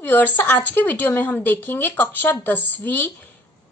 Viewers, आज के video में हम देखेंगे कक्षा 10वीं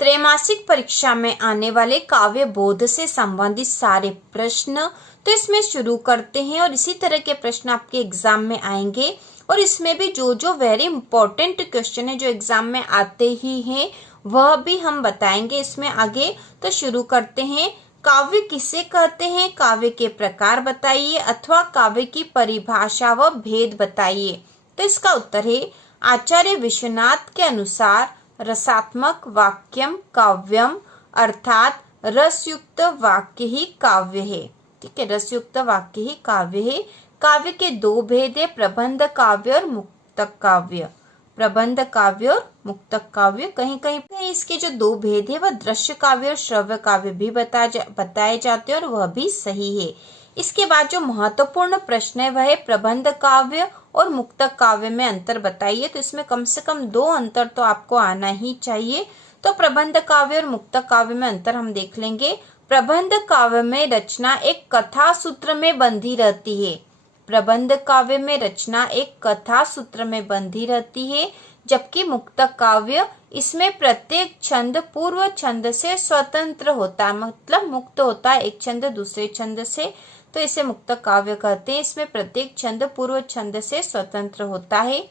त्रैमासिक परीक्षा में आने वाले काव्य बोध से संबंधित सारे प्रश्न। तो इसमें शुरू करते हैं और इसी तरह के प्रश्न आपके एग्जाम में आएंगे और इसमें भी जो वेरी इंपॉर्टेंट क्वेश्चन है जो एग्जाम में आते ही हैं वह भी हम बताएंगे इसमें आगे। तो शुरू करते हैं। काव्य किसे कहते हैं, काव्य के प्रकार बताइए अथवा काव्य की परिभाषा व भेद बताइए। तो इसका उत्तर है आचार्य विश्वनाथ के अनुसार रसात्मक वाक्यम काव्यम अर्थात रसयुक्त वाक्य ही काव्य है। ठीक है, रसयुक्त वाक्य ही काव्य है। काव्य के दो भेद है, प्रबंध काव्य और मुक्तक काव्य। प्रबंध काव्य और मुक्तक काव्य। कहीं कहीं इसके जो दो भेद है वह दृश्य काव्य और श्रव्य काव्य भी बताए जाते हैं और वह भी सही है। इसके बाद जो महत्वपूर्ण प्रश्न है वह है प्रबंध काव्य और मुक्तक काव्य में अंतर बताइए। तो इसमें कम से कम दो अंतर तो आपको आना ही चाहिए। तो प्रबंध काव्य और मुक्तक काव्य में अंतर हम देख लेंगे। प्रबंध काव्य में रचना एक कथा सूत्र में बंधी रहती है। प्रबंध काव्य में रचना एक कथा सूत्र में बंधी रहती है, जबकि मुक्तक काव्य इसमें प्रत्येक छंद पूर्व छंद से स्वतंत्र होता है, मतलब मुक्त होता है एक छंद दूसरे छंद से। तो इसे मुक्तक काव्य कहते हैं। इसमें प्रत्येक छंद पूर्व छंद से स्वतंत्र होता है।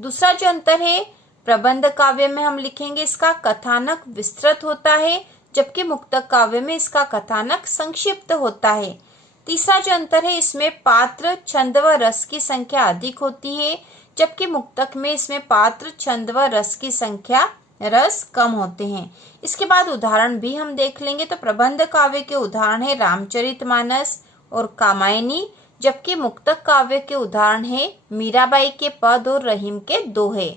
दूसरा जो अंतर है, प्रबंध काव्य में हम लिखेंगे इसका कथानक विस्तृत होता है, जबकि मुक्तक काव्य में इसका कथानक संक्षिप्त होता है। तीसरा जो अंतर है, इसमें पात्र छंद व रस की संख्या अधिक होती है, जबकि मुक्तक में इसमें पात्र छंद व रस की संख्या रस कम होते हैं। इसके बाद उदाहरण भी हम देख लेंगे। तो प्रबंध काव्य के उदाहरण है रामचरितमानस और कामायनी, जबकि मुक्तक काव्य के उदाहरण है मीराबाई के पद और रहीम के दोहे।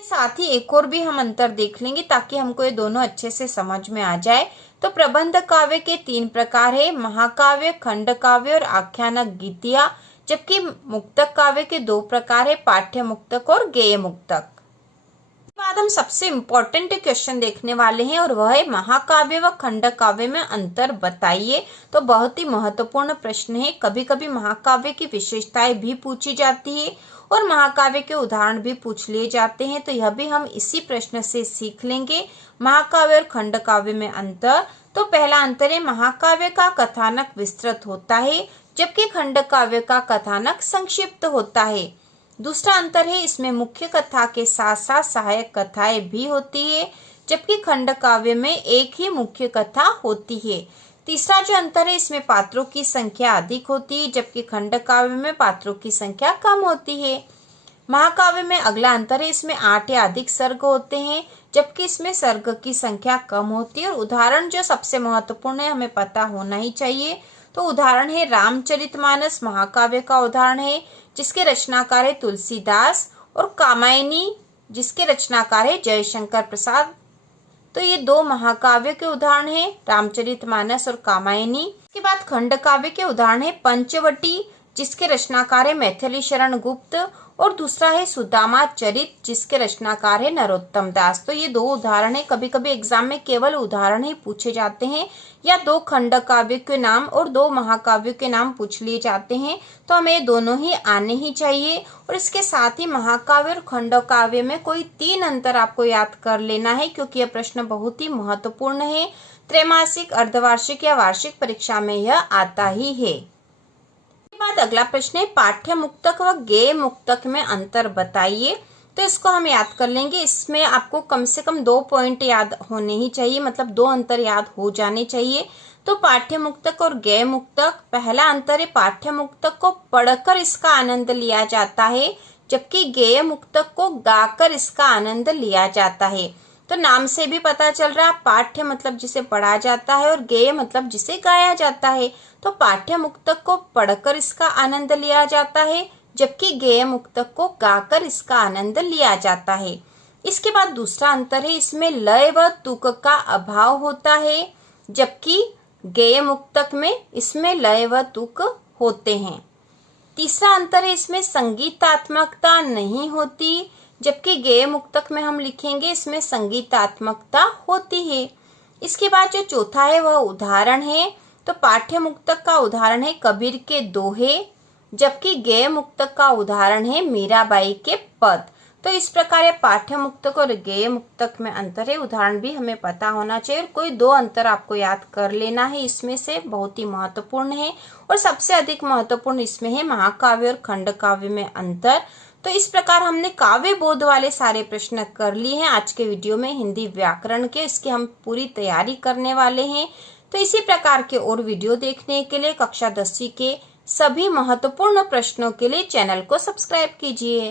साथ ही एक और भी हम अंतर देख लेंगे ताकि हमको ये दोनों अच्छे से समझ में आ जाए। तो प्रबंध काव्य के 3 प्रकार है, महाकाव्य, खंड काव्य और आख्यानक गीतिया, जबकि मुक्तक काव्य के 2 प्रकार है, पाठ्य मुक्तक और गेय मुक्तक। बाद हम सबसे इम्पोर्टेंट क्वेश्चन देखने वाले हैं और वह है महाकाव्य व खंड काव्य में अंतर बताइए। तो बहुत ही महत्वपूर्ण प्रश्न है। कभी कभी महाकाव्य की विशेषताएं भी पूछी जाती है और महाकाव्य के उदाहरण भी पूछ लिए जाते हैं। तो यह भी हम इसी प्रश्न से सीख लेंगे। महाकाव्य और खंड काव्य में अंतर। तो पहला अंतर है, महाकाव्य का कथानक विस्तृत होता है, जबकि खंड काव्य का कथानक संक्षिप्त होता है। दूसरा अंतर है, इसमें मुख्य कथा के साथ साथ सहायक कथाएं भी होती है, जबकि खंड काव्य में एक ही मुख्य कथा होती है। तीसरा जो अंतर है, इसमें पात्रों की संख्या अधिक होती है, जबकि खंड काव्य में पात्रों की संख्या कम होती है। महाकाव्य में अगला अंतर है, इसमें 8 या अधिक सर्ग होते हैं, जबकि इसमें सर्ग की संख्या कम होती है। और उदाहरण जो सबसे महत्वपूर्ण है, हमें पता होना ही चाहिए। तो उदाहरण है रामचरितमानस महाकाव्य का उदाहरण है, जिसके रचनाकार है तुलसीदास, और कामायनी जिसके रचनाकार है जयशंकर प्रसाद। तो ये 2 महाकाव्य के उदाहरण हैं, रामचरितमानस और कामायनी। इसके बाद खंड काव्य के उदाहरण है पंचवटी, जिसके रचनाकार है मैथिली शरण गुप्त, और दूसरा है सुदामा चरित, जिसके रचनाकार है नरोत्तम दास। तो ये 2 उदाहरण है। कभी कभी एग्जाम में केवल उदाहरण ही पूछे जाते हैं, या 2 खंड काव्य के नाम और 2 महाकाव्य के नाम पूछ लिए जाते हैं। तो हमें दोनों ही आने ही चाहिए। और इसके साथ ही महाकाव्य और खंड काव्य में कोई 3 अंतर आपको याद कर लेना है, क्योंकि यह प्रश्न बहुत ही महत्वपूर्ण है। त्रैमासिक, अर्धवार्षिक या वार्षिक परीक्षा में यह आता ही है। बाद अगला प्रश्न है पाठ्य मुक्तक व गेय मुक्तक में अंतर बताइए। तो इसको हम याद कर लेंगे। इसमें आपको कम से कम 2 पॉइंट याद होने ही चाहिए, मतलब 2 अंतर याद हो जाने चाहिए। तो पाठ्य मुक्तक और गेय मुक्तक, पहला अंतर है पाठ्य मुक्तक को पढ़कर इसका आनंद लिया जाता है, जबकि गेय मुक्तक को गाकर इसका आनंद लिया जाता है। तो नाम से भी पता चल रहा है, पाठ्य मतलब जिसे पढ़ा जाता है और गेय मतलब जिसे गाया जाता है। तो पाठ्य मुक्तक को पढ़कर इसका आनंद लिया जाता है, जबकि गेय मुक्तक को गाकर इसका आनंद लिया जाता है। इसके बाद दूसरा अंतर है, इसमें लय व तुक का अभाव होता है, जबकि गेय मुक्तक में इसमें लय व तुक होते हैं। तीसरा अंतर है, इसमें संगीतात्मकता नहीं होती, जबकि गेय मुक्तक में हम लिखेंगे इसमें संगीतात्मकता होती है। इसके बाद जो चौथा है वह उदाहरण है। तो पाठ्य मुक्तक का उदाहरण है कबीर के दोहे, जबकि गेय मुक्तक का उदाहरण है मीराबाई के पद। तो इस प्रकार ये पाठ्य मुक्तक और गेय मुक्तक में अंतर है, उदाहरण भी हमें पता होना चाहिए। और कोई 2 अंतर आपको याद कर लेना है, इसमें से बहुत ही महत्वपूर्ण है और सबसे अधिक महत्वपूर्ण इसमें है महाकाव्य और खंड काव्य में अंतर। तो इस प्रकार हमने काव्य बोध वाले सारे प्रश्न कर लिए हैं आज के वीडियो में हिंदी व्याकरण के, इसकी हम पूरी तैयारी करने वाले हैं। तो इसी प्रकार के और वीडियो देखने के लिए कक्षा 10वीं के सभी महत्वपूर्ण प्रश्नों के लिए चैनल को सब्सक्राइब कीजिए।